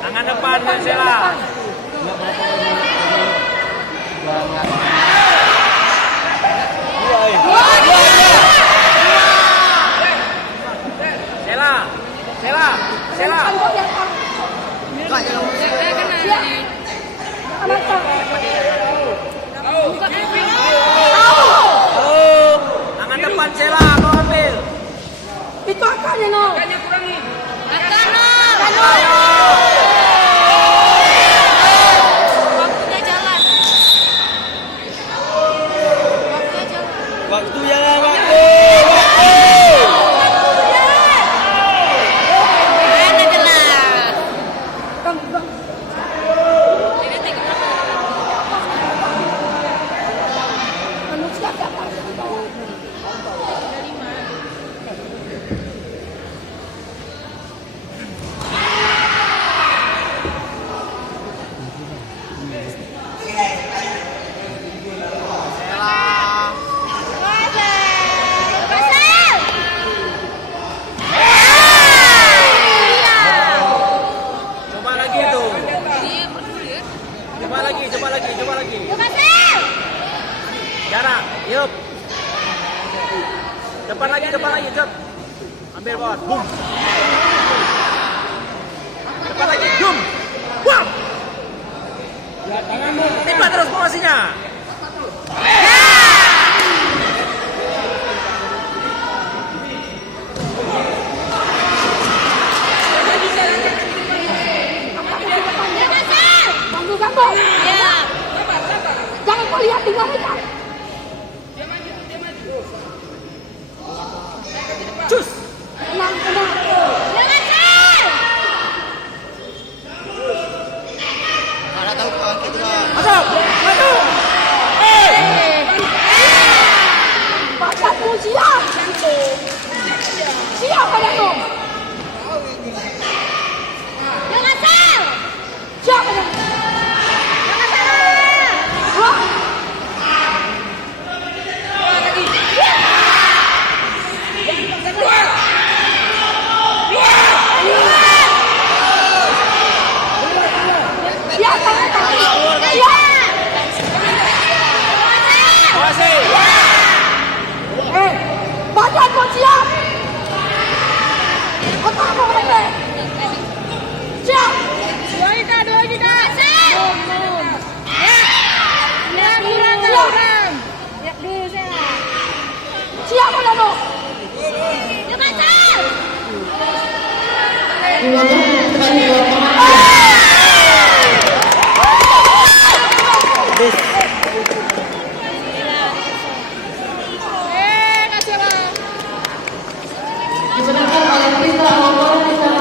Tangan depan Sela. Sela. Tangan depan Sela, kau ambil. Itu akannya no. Akannya kurangin. Waktu jalan. Coba lagi. Jarak, yuk. Depan lagi, cep. Ambil bawah, boom. Depan lagi, boom. Wah. Timpa terus posisinya. Jangan kau lihat tinggal kita. Dia maju. Cus. Tenang. Ada tahu kawan kita. Masuk. Padaku siap. Siap padaku. Siap padaku. Badan kau siap. Otak kau boleh. Siap. 2 juta. Lihat dulu saya. Siap padaku. Dimenangkan oleh Krisna